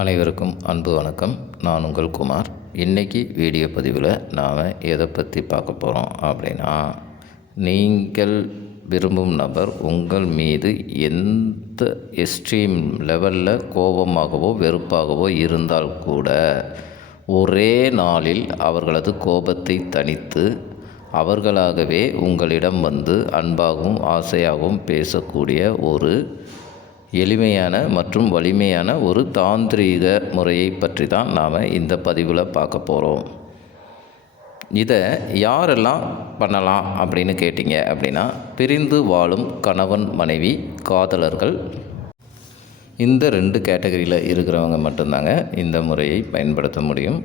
அனைவருக்கும் அன்பு வணக்கம். நான் உங்கள் குமார். இன்றைக்கி வீடியோ பதிவில் நாம் எதை பற்றி பார்க்க போகிறோம் அப்படின்னா, நீங்கள் விரும்பும் நபர் உங்கள் மீது எந்த எக்ஸ்ட்ரீம் லெவலில் கோபமாகவோ வெறுப்பாகவோ இருந்தால் கூட ஒரே நாளில் அவர்களது கோபத்தை தணித்து அவர்களாகவே உங்களிடம் வந்து அன்பாகவும் ஆசையாகவும் பேசக்கூடிய ஒரு எளிமையான மற்றும் வலிமையான ஒரு தாந்திரீக முறையை பற்றி தான் நாம் இந்த பதிவில் பார்க்க போகிறோம். இதை யாரெல்லாம் பண்ணலாம் அப்படின்னு கேட்டிங்க அப்படின்னா, பிரிந்து வாழும் கணவன் மனைவி காதலர்கள், இந்த 2 கேட்டகரியில் இருக்கிறவங்க மட்டும்தாங்க இந்த முறையை பயன்படுத்த முடியும்.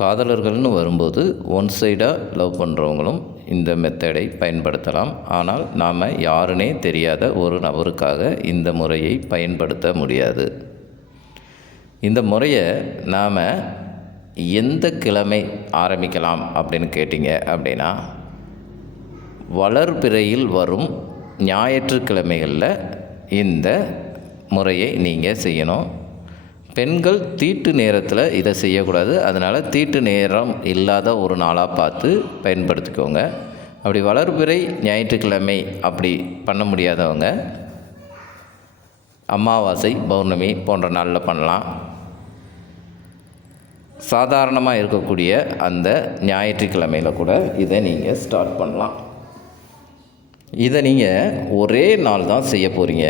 காதலர்கள்னு வரும்போது ஒன் சைடாக லவ் பண்ணுறவங்களும் இந்த மெத்தடை பயன்படுத்தலாம். ஆனால் நாம் யாருன்னே தெரியாத ஒரு நபருக்காக இந்த முறையை பயன்படுத்த முடியாது. இந்த முறையை நாம் எந்த கிழமை ஆரம்பிக்கலாம் அப்படின்னு கேட்டிங்க அப்படின்னா, வளர்பிறையில் வரும் ஞாயிற்றுக்கிழமைகளில் இந்த முறையை நீங்கள் செய்யணும். பெண்கள் தீட்டு நேரத்தில் இதை செய்யக்கூடாது. அதனால் தீட்டு நேரம் இல்லாத ஒரு நாளாக பார்த்து பயன்படுத்திக்கோங்க. அப்படி வளர்பிறை ஞாயிற்றுக்கிழமை அப்படி பண்ண முடியாதவங்க அமாவாசை, பௌர்ணமி போன்ற நாளில் பண்ணலாம். சாதாரணமாக இருக்கக்கூடிய அந்த ஞாயிற்றுக்கிழமையில் கூட இதை நீங்கள் ஸ்டார்ட் பண்ணலாம். இதை நீங்கள் ஒரே நாள் தான் செய்ய போகிறீங்க.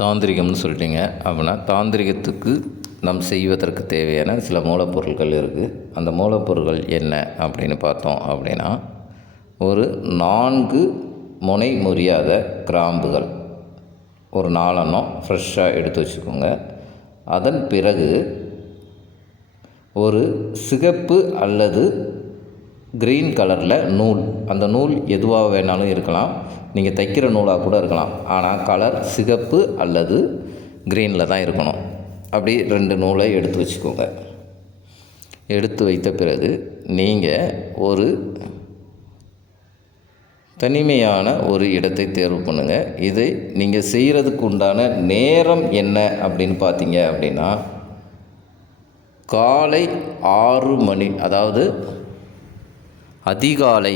தாந்திரிகம்னு சொல்லிட்டீங்க அப்படின்னா, தாந்திரிகத்துக்கு நம் செய்வதற்கு தேவையான சில மூலப்பொருட்கள் இருக்குது. அந்த மூலப்பொருட்கள் என்ன அப்படின்னு பார்த்தோம் அப்படின்னா, ஒரு 4 முனை முறியாத கிராம்புகள் ஒரு 4 எண்ணம் ஃப்ரெஷ்ஷாக எடுத்து வச்சுக்கோங்க. அதன் பிறகு ஒரு சிகப்பு அல்லது க்ரீன் கலரில் நூல், அந்த நூல் எதுவாக வேணாலும் இருக்கலாம், நீங்கள் தைக்கிற நூலாக கூட இருக்கலாம். ஆனால் கலர் சிகப்பு அல்லது க்ரீனில் தான் இருக்கணும். அப்படி 2 நூலை எடுத்து வச்சுக்கோங்க. எடுத்து வைத்த பிறகு நீங்கள் ஒரு தனிமையான ஒரு இடத்தை தேர்வு பண்ணுங்கள். இதை நீங்கள் செய்கிறதுக்கு உண்டான நேரம் என்ன அப்படின்னு பார்த்தீங்க அப்படின்னா, காலை 6 மணி, அதாவது அதிகாலை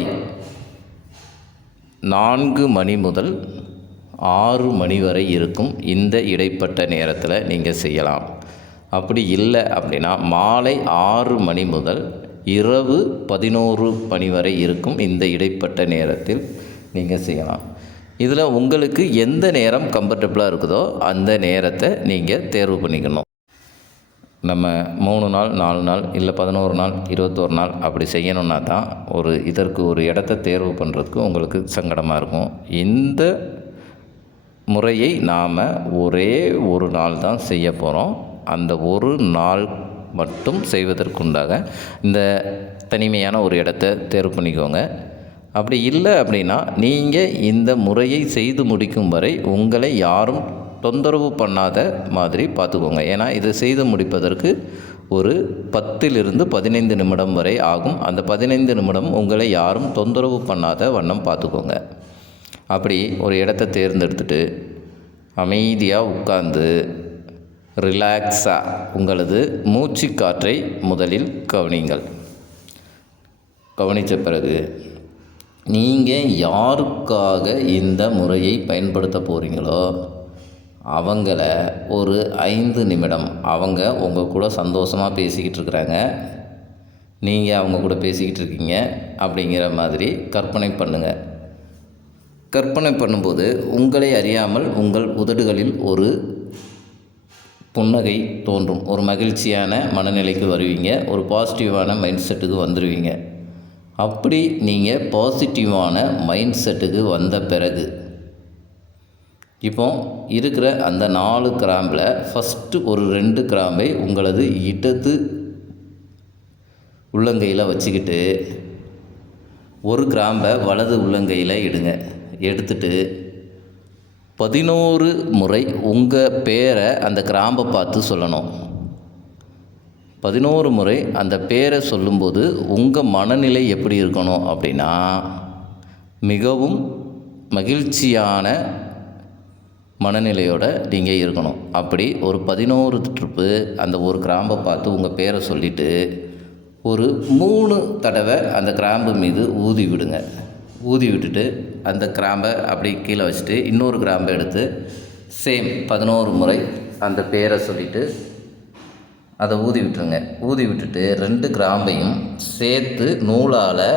4 மணி முதல் 6 மணி வரை இருக்கும் இந்த இடைப்பட்ட நேரத்தில் நீங்கள் செய்யலாம். அப்படி இல்லை அப்படின்னா மாலை 6 மணி முதல் இரவு 11 மணி வரை இருக்கும் இந்த இடைப்பட்ட நேரத்தில் நீங்கள் செய்யலாம். இதில் உங்களுக்கு எந்த நேரம் கம்ஃபர்டபுளாக இருக்குதோ அந்த நேரத்தை நீங்கள் தேர்வு பண்ணிக்கணும். நம்ம 3 நாள், 4 நாள், இல்லை 11 நாள், 21 நாள் அப்படி செய்யணுன்னா தான் இதற்கு ஒரு இடத்த தேர்வு பண்ணுறதுக்கு உங்களுக்கு சங்கடமாக இருக்கும். இந்த முறையை நாம் ஒரே ஒரு நாள் தான் செய்ய போகிறோம். அந்த ஒரு நாள் மட்டும் செய்வதற்குண்டாக இந்த தனிமையான ஒரு இடத்த தேர்வு பண்ணிக்கோங்க. அப்படி இல்லை அப்படின்னா, நீங்கள் இந்த முறையை செய்து முடிக்கும் வரை உங்களை யாரும் தொந்தரவு பண்ணாத மாதிரி பார்த்துக்கோங்க. ஏன்னா இதை செய்து முடிப்பதற்கு ஒரு 10லிருந்து 15 நிமிடம் வரை ஆகும். அந்த 15 நிமிடம் உங்களை யாரும் தொந்தரவு பண்ணாத வண்ணம் பார்த்துக்கோங்க. அப்படி ஒரு இடத்த தேர்ந்தெடுத்துட்டு அமைதியாக உட்கார்ந்து ரிலாக்ஸாக உங்களது மூச்சு காற்றை முதலில் கவனிங்கள். கவனித்த பிறகு நீங்கள் யாருக்காக இந்த முறையை பயன்படுத்த போகிறீங்களோ அவங்கள ஒரு 5 நிமிடம், அவங்க உங்கள் கூட சந்தோஷமாக பேசிக்கிட்டு இருக்கிறாங்க, நீங்கள் அவங்க கூட பேசிக்கிட்டு இருக்கீங்க அப்படிங்கிற மாதிரி கற்பனை பண்ணுங்கள். கற்பனை பண்ணும்போது உங்களை அறியாமல் உங்கள் உதடுகளில் ஒரு புன்னகை தோன்றும். ஒரு மகிழ்ச்சியான மனநிலைக்கு வருவீங்க. ஒரு பாசிட்டிவான மைண்ட் செட்டுக்கு வந்துடுவீங்க. அப்படி நீங்கள் பாசிட்டிவான மைண்ட் செட்டுக்கு வந்த பிறகு இப்போ இருக்கிற அந்த 4 கிராம்பில் ஃபஸ்ட்டு ஒரு 2 கிராம்பை உங்களது இடது உள்ளங்கையில் வச்சுக்கிட்டு ஒரு கிராம்பை வலது உள்ளங்கையில் இடுங்க. எடுத்துட்டு 11 முறை உங்கள் பேரை அந்த கிராம்பை பார்த்து சொல்லணும். 11 முறை அந்த பேரை சொல்லும்போது உங்கள் மனநிலை எப்படி இருக்கணும் அப்படின்னா, மிகவும் மகிழ்ச்சியான மனநிலையோடு நீங்கள் இருக்கணும். அப்படி ஒரு 11 ட்ரிப்பு அந்த ஒரு கிராம்பை பார்த்து உங்கள் பேரை சொல்லிவிட்டு ஒரு 3 தடவை அந்த கிராம்பு மீது ஊதி விடுங்க. ஊதி விட்டுட்டு அந்த கிராம்பை அப்படி கீழே வச்சுட்டு இன்னொரு கிராம்பை எடுத்து சேம் 11 முறை அந்த பேரை சொல்லிவிட்டு அதை ஊதி விட்டுருங்க. ஊதி விட்டுட்டு 2 கிராம்பையும் சேர்த்து நூலால்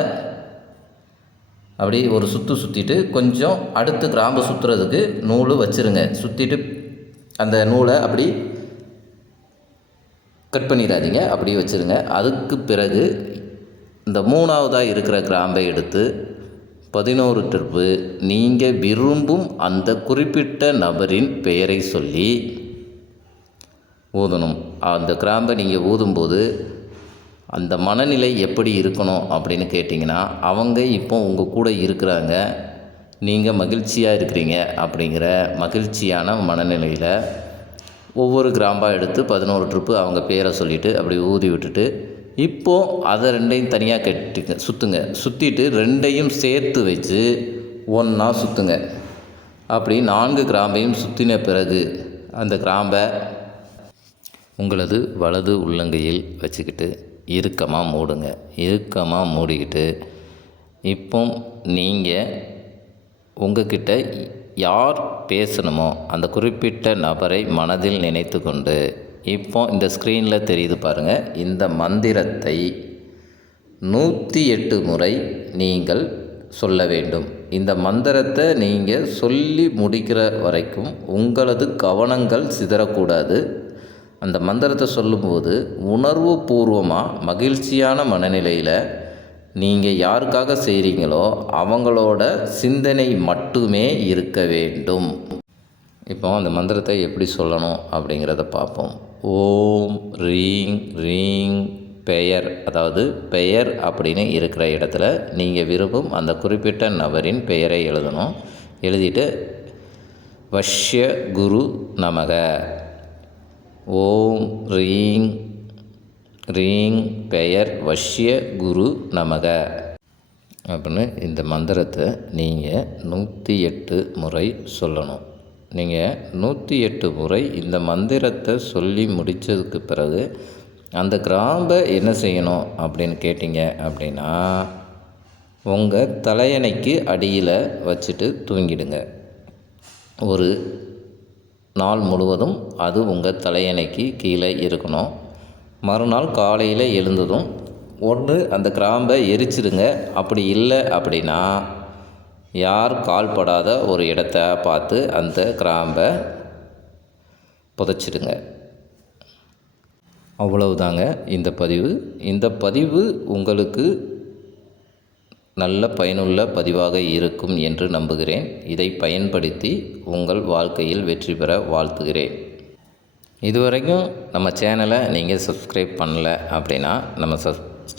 அப்படி ஒரு சுற்றிட்டு கொஞ்சம் அடுத்து கிராம்பு சுற்றுறதுக்கு நூல் வச்சுருங்க. சுற்றிட்டு அந்த நூலை அப்படி கட் பண்ணிடாதீங்க, அப்படியே வச்சுருங்க. அதுக்கு பிறகு இந்த 3ஆவதாக இருக்கிற கிராம்பை எடுத்து 11 ட்ரிப்பு நீங்கள் விரும்பும் அந்த குறிப்பிட்ட நபரின் பெயரை சொல்லி ஊதணும். அந்த கிராம்பை நீங்கள் ஊதும்போது அந்த மனநிலை எப்படி இருக்கணும் அப்படின்னு கேட்டிங்கன்னா, அவங்க இப்போ உங்கள் கூட இருக்கிறாங்க, நீங்கள் மகிழ்ச்சியாக இருக்கிறீங்க அப்படிங்கிற மகிழ்ச்சியான மனநிலையில் ஒவ்வொரு கிராம்பாக எடுத்து 11 ட்ரிப்பு அவங்க பேரை சொல்லிவிட்டு அப்படி ஊதி விட்டுட்டு இப்போது அதை 2ஐயும் தனியாக சுற்றிட்டு 2ஐயும் சேர்த்து வச்சு ஒன்றா சுற்றுங்க. அப்படி 4 கிராம்பையும் சுற்றின பிறகு அந்த கிராம்பை உங்களது வலது உள்ளங்கையில் வச்சுக்கிட்டு இறுக்கமாக மூடுங்க. இறுக்கமாக மூடிக்கிட்டு இப்போ நீங்கள் உங்கள்கிட்ட யார் பேசணுமோ அந்த குறிப்பிட்ட நபரை மனதில் நினைத்து கொண்டு இப்போ இந்த ஸ்க்ரீனில் தெரியுது பாருங்கள், இந்த மந்திரத்தை 108 முறை நீங்கள் சொல்ல வேண்டும். இந்த மந்திரத்தை நீங்கள் சொல்லி முடிக்கிற வரைக்கும் உங்களது கவனங்கள் சிதறக்கூடாது. அந்த மந்திரத்தை சொல்லும்போது உணர்வு பூர்வமாக மகிழ்ச்சியான மனநிலையில் நீங்கள் யாருக்காக செய்கிறீங்களோ அவங்களோட சிந்தனை மட்டுமே இருக்க வேண்டும். இப்போ அந்த மந்திரத்தை எப்படி சொல்லணும் அப்படிங்கிறத பார்ப்போம். ஓம் ரீங் ரீங் பெயர், அதாவது பெயர் அப்படின்னு இருக்கிற இடத்துல நீங்கள் விரும்பும் அந்த குறிப்பிட்ட நபரின் பெயரை எழுதணும். எழுதிட்டு வஷ்ய குரு நமக, ஓம் ரீங் ரீங் பெயர் வஷ்ய குரு நமக அப்படின்னு இந்த மந்திரத்தை நீங்கள் 108 முறை சொல்லணும். நீங்கள் 108 முறை இந்த மந்திரத்தை சொல்லி முடித்ததுக்கு பிறகு அந்த கிராம்பை என்ன செய்யணும் அப்படின்னு கேட்டிங்க அப்படின்னா, உங்கள் தலையணைக்கு அடியில் வச்சுட்டு தூங்கிடுங்க. ஒரு நாள் முழுவதும் அது உங்கள் தலையணைக்கு கீழே இருக்கணும். மறுநாள் காலையில் எழுந்ததும் ஒன்று அந்த கிராம்பை எரிச்சிடுங்க. அப்படி இல்லை அப்படின்னா யார் கால்படாத ஒரு இடத்த பார்த்து அந்த கிராம்பை புதைச்சிடுங்க. அவ்வளவுதாங்க இந்த பதிவு உங்களுக்கு நல்ல பயனுள்ள பதிவாக இருக்கும் என்று நம்புகிறேன். இதை பயன்படுத்தி உங்கள் வாழ்க்கையில் வெற்றி பெற வாழ்த்துகிறேன். இதுவரைக்கும் நம்ம சேனலை நீங்கள் சப்ஸ்கிரைப் பண்ணல அப்படின்னா நம்ம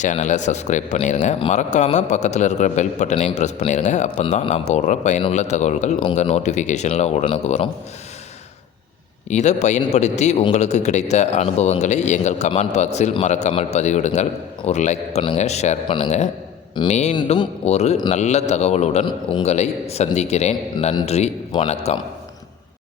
சேனலை சப்ஸ்கிரைப் பண்ணிடுங்க. மறக்காமல் பக்கத்தில் இருக்கிற பெல் பட்டனையும் ப்ரெஸ் பண்ணிடுங்க. அப்போ தான் நான் போடுற பயனுள்ள தகவல்கள் உங்கள் நோட்டிஃபிகேஷனில் உடனுக்கு வரும். இதை பயன்படுத்தி உங்களுக்கு கிடைத்த அனுபவங்களை எங்கள் கமெண்ட் பாக்ஸில் மறக்காமல் பதிவிடுங்கள். ஒரு லைக் பண்ணுங்கள், ஷேர் பண்ணுங்கள். மீண்டும் ஒரு நல்ல தகவலுடன் உங்களை சந்திக்கிறேன். நன்றி, வணக்கம்.